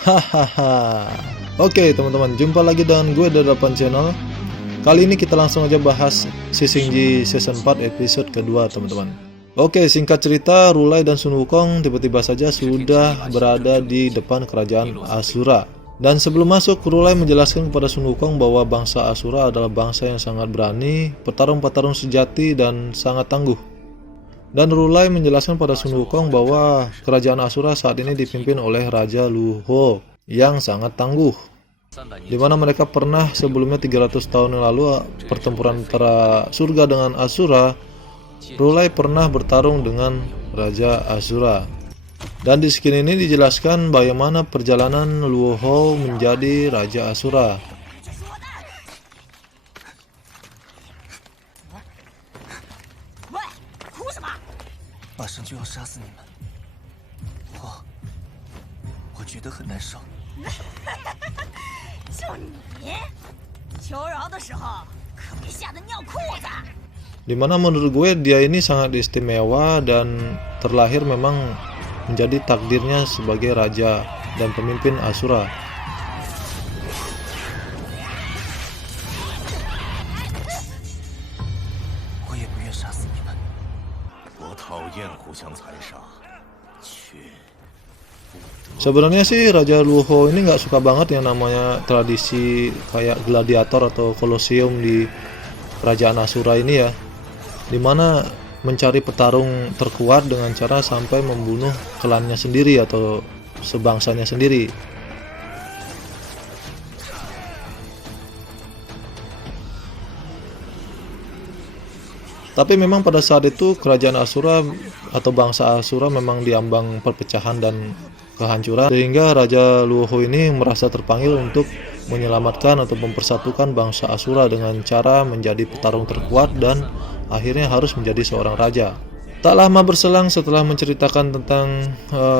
Hahaha. Oke teman-teman, jumpa lagi dengan gue Dadapan Channel. Kali ini kita langsung aja bahas Shishijin Season 4 episode kedua teman-teman. Oke, singkat cerita, Rulai dan Sun Wukong tiba-tiba saja sudah berada di depan kerajaan Asura. Dan sebelum masuk, Rulai menjelaskan kepada Sun Wukong bahwa bangsa Asura adalah bangsa yang sangat berani, petarung-petarung sejati, dan sangat tangguh. Dan Rulai menjelaskan pada Sun Wukong bahwa kerajaan Asura saat ini dipimpin oleh Raja Luho yang sangat tangguh, di mana mereka pernah sebelumnya 300 tahun yang lalu pertempuran antara surga dengan Asura. Rulai pernah bertarung dengan Raja Asura. Dan di skin ini dijelaskan bagaimana perjalanan Luho menjadi Raja Asura. Dimana menurut gue dia ini sangat istimewa dan terlahir memang menjadi takdirnya sebagai raja dan pemimpin Asura. Sebenarnya sih Raja Luho ini nggak suka banget yang namanya tradisi kayak gladiator atau kolosium di kerajaan Asura ini ya, dimana mencari petarung terkuat dengan cara sampai membunuh klannya sendiri atau sebangsanya sendiri. Tapi memang pada saat itu kerajaan Asura atau bangsa Asura memang diambang perpecahan dan kehancuran, sehingga Raja Luho ini merasa terpanggil untuk menyelamatkan atau mempersatukan bangsa Asura dengan cara menjadi petarung terkuat dan akhirnya harus menjadi seorang raja. Tak lama berselang setelah menceritakan tentang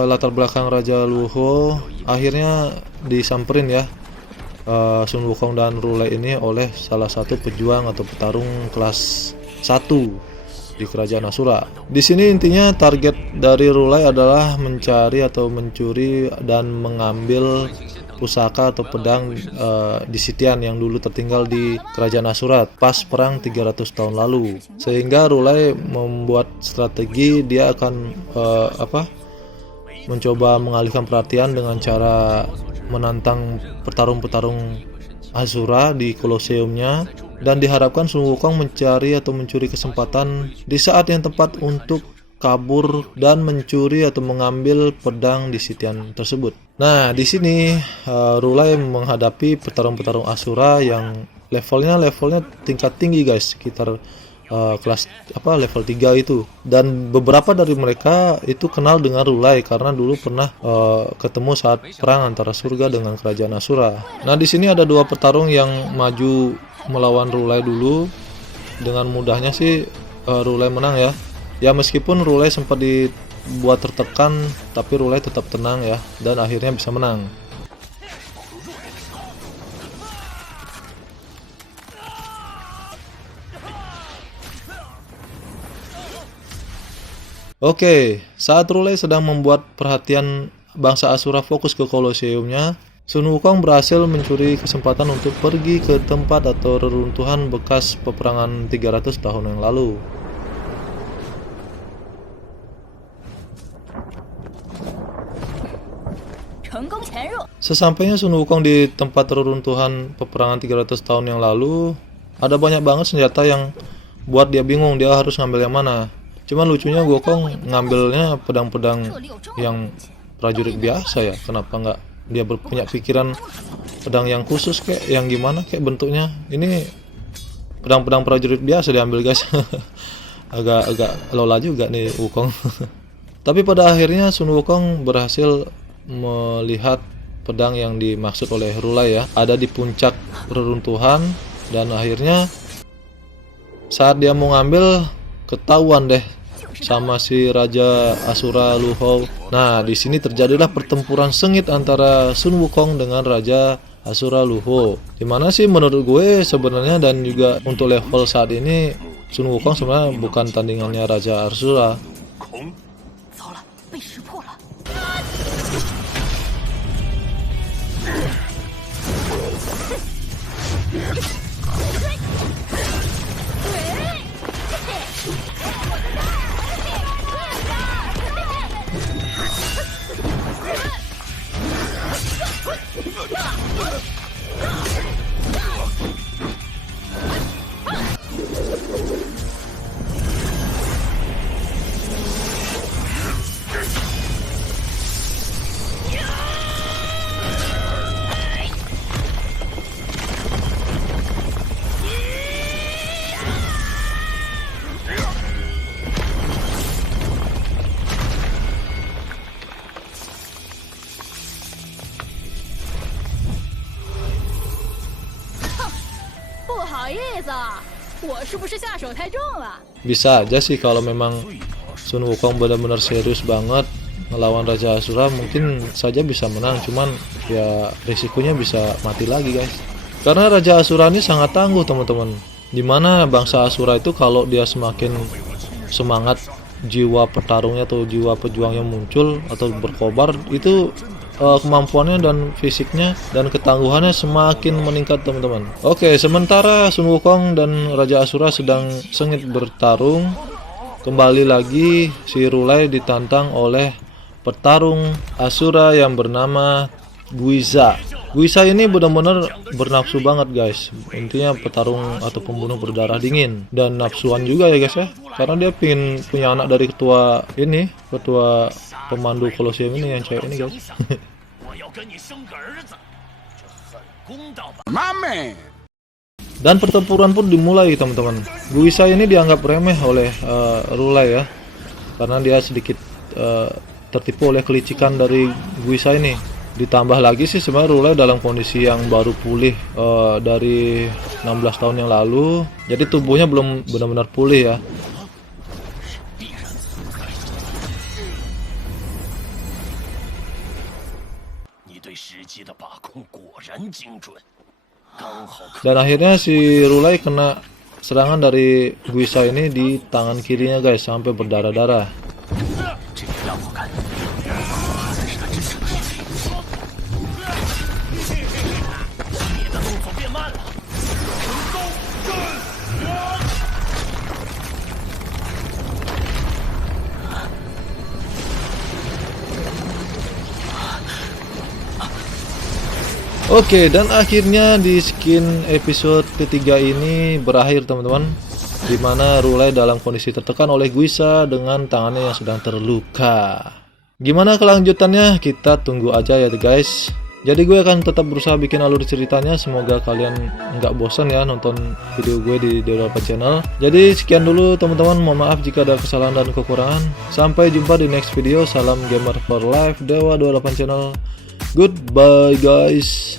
latar belakang Raja Luho, akhirnya disamperin ya Sun Wukong dan Rulai ini oleh salah satu pejuang atau petarung kelas 1 di kerajaan Asura. Di sini intinya target dari Rulai adalah mencari atau mencuri dan mengambil pusaka atau pedang di Sitian yang dulu tertinggal di kerajaan Asura pas perang 300 tahun lalu. Sehingga Rulai membuat strategi dia akan mencoba mengalihkan perhatian dengan cara menantang petarung-petarung Asura di koloseumnya, dan diharapkan Sun Wukong mencari atau mencuri kesempatan di saat yang tepat untuk kabur dan mencuri atau mengambil pedang di Sitian tersebut. Nah, di sini Rulai menghadapi petarung-petarung Asura yang levelnya tingkat tinggi guys, sekitar kelas level 3 itu. Dan beberapa dari mereka itu kenal dengan Rulai karena dulu pernah ketemu saat perang antara surga dengan kerajaan Asura. Nah, di sini ada dua petarung yang maju melawan Rulai dulu. Dengan mudahnya sih Rulai menang ya. Ya meskipun Rulai sempat dibuat tertekan, tapi Rulai tetap tenang ya dan akhirnya bisa menang. Oke, saat Rulai sedang membuat perhatian bangsa Asura fokus ke koloseumnya, Sun Wukong berhasil mencuri kesempatan untuk pergi ke tempat atau reruntuhan bekas peperangan 300 tahun yang lalu. Sesampainya Sun Wukong di tempat reruntuhan peperangan 300 tahun yang lalu, ada banyak banget senjata yang buat dia bingung dia harus ngambil yang mana. Cuman lucunya Wukong ngambilnya pedang-pedang yang prajurit biasa ya. Kenapa nggak dia punya pikiran pedang yang khusus kayak yang gimana kayak bentuknya. Ini pedang-pedang prajurit biasa diambil guys. agak lola juga nih Wukong. Tapi pada akhirnya Sun Wukong berhasil melihat pedang yang dimaksud oleh Rulai ya, ada di puncak reruntuhan, dan akhirnya saat dia mau ngambil ketahuan deh sama si Raja Asura Luho. Nah, di sini terjadilah pertempuran sengit antara Sun Wukong dengan Raja Asura Luho. Dimana sih menurut gue sebenarnya, dan juga untuk level saat ini, Sun Wukong sebenarnya bukan tandingannya Raja Asura. Bisa aja sih kalau memang Sun Wukong benar-benar serius banget melawan Raja Asura, mungkin saja bisa menang, cuman ya risikonya bisa mati lagi guys. Karena Raja Asura ini sangat tangguh teman-teman. Dimana bangsa Asura itu kalau dia semakin semangat, jiwa petarungnya atau jiwa pejuangnya muncul atau berkobar, itu kemampuannya dan fisiknya dan ketangguhannya semakin meningkat teman-teman. Oke, sementara Sun Wukong dan Raja Asura sedang sengit bertarung, kembali lagi si Rulai ditantang oleh petarung Asura yang bernama Guiza. Guiza ini benar-benar bernafsu banget guys. Intinya petarung atau pembunuh berdarah dingin dan nafsuan juga ya guys ya. Karena dia pingin punya anak dari ketua pemandu Kolosium ini yang cewek ini guys. Dan pertempuran pun dimulai teman-teman. Guiza ini dianggap remeh oleh Rulai ya. Karena dia sedikit tertipu oleh kelicikan dari Guiza ini. Ditambah lagi sih sebenarnya Rulai dalam kondisi yang baru pulih dari 16 tahun yang lalu. Jadi tubuhnya belum benar-benar pulih ya. Dan akhirnya si Rulai kena serangan dari Guiza ini di tangan kirinya guys, sampai berdarah-darah. Oke, dan akhirnya di skin episode ketiga ini berakhir teman-teman, dimana Rulai dalam kondisi tertekan oleh Guiza dengan tangannya yang sedang terluka. Gimana kelanjutannya? Kita tunggu aja ya guys. Jadi gue akan tetap berusaha bikin alur ceritanya. Semoga kalian nggak bosan ya nonton video gue di Dewa 28 Channel. Jadi sekian dulu teman-teman. Mohon maaf jika ada kesalahan dan kekurangan. Sampai jumpa di next video. Salam gamer for life, Dewa 28 Channel. Goodbye guys.